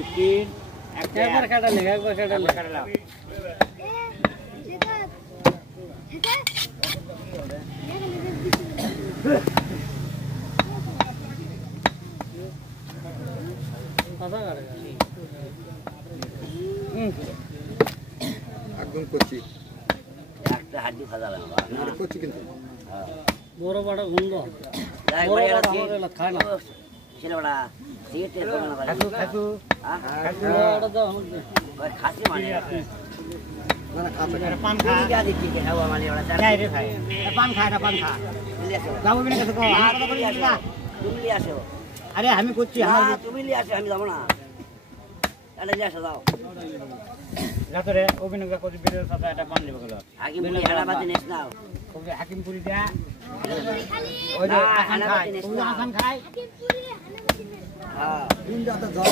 15 একবার কাটালে একদম কচি একটা হাড্ডি ভাজা লাগবে না কচি কিন্তু বড় বড় গুন্ড খায় না ছেলেবেলা সিগারেটের দোকান খাসু খাসি মানে না না খাচ্ছে পান খা দিচ্ছি খাওয়া মানে ওরা যাই রে ভাই পান খা পান খা যাবো কিনা কাছে তুমি নিয়ে আসো আরে আমি করছি তুমি নিয়ে আসো আমি যাবো না এটা নিয়ে আসো যাও রাতরে অভিনয় করছি বিরের সাথে একটা পান দিব গেল হাকিমপুরি হেলাবাতি নেস নাও হাকিমপুরি দেয়া ওই যে আসান খায় হ্যাঁ তিন জাতে জল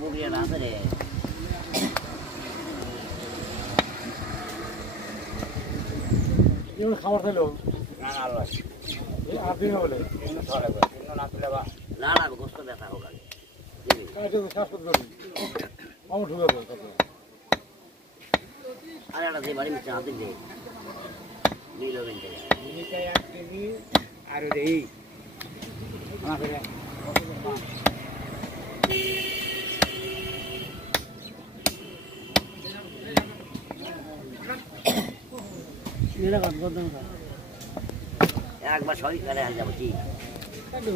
বুড়িয়া রাতে রে এগুলো খাবার খেলো না না লয় আর দিন হলে না তুলে বা না না গোস্ত ব্যথা হোক আগে শ্বাস করতে পারবি আমার ঢুকাবো আরে একটা যে বাড়ি মিশে হাতে দে নিল বেঞ্চে মিনিটাই 1 কেজি আর দেই আমার ফেরে মেরা কাট গদন কা একবার সরি করে আন যাবো কি কাটু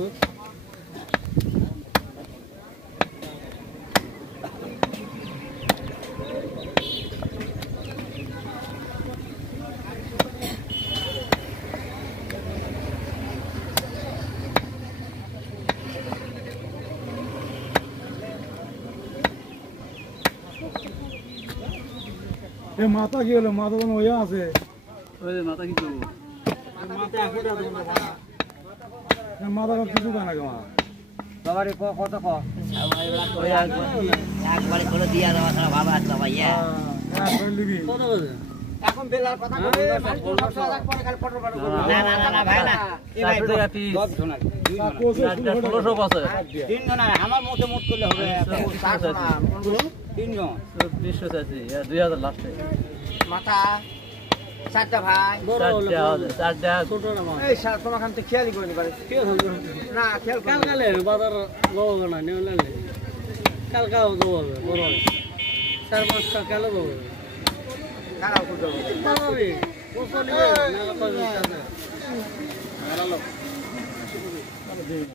এ মাথা কি হলো মাথা কোনো হইয়া আছে ওই মাথা কি করব মাথা আকুটা দেব মাথা কিছু কানা কেমন বাবারে কত ক একবারে করে দিয়া দেওয়া ছাড়া ভাবা আসলো ভাইয়া কত এখন বেলার কথা বলে পরে খালি ফটো ফটো না না না ভাই না এই ভাই 10 জন আছে 1600 কত 3 জন আমার মুখে মুখ করলে হবে 7 জন 3 জন 200 আছে 2000 লাস্টে মাথা চারটা ভাই চারটা ছোট না এই স্যার তোমার কাছে খেয়ালই করিনি পারে না খেয়াল কাল কালে বাজার লওয়া না নিলে কাল কাল দেবো বড় 4-5টা কালো দেবো কারাও করতে হবে বাবারে ওসলি না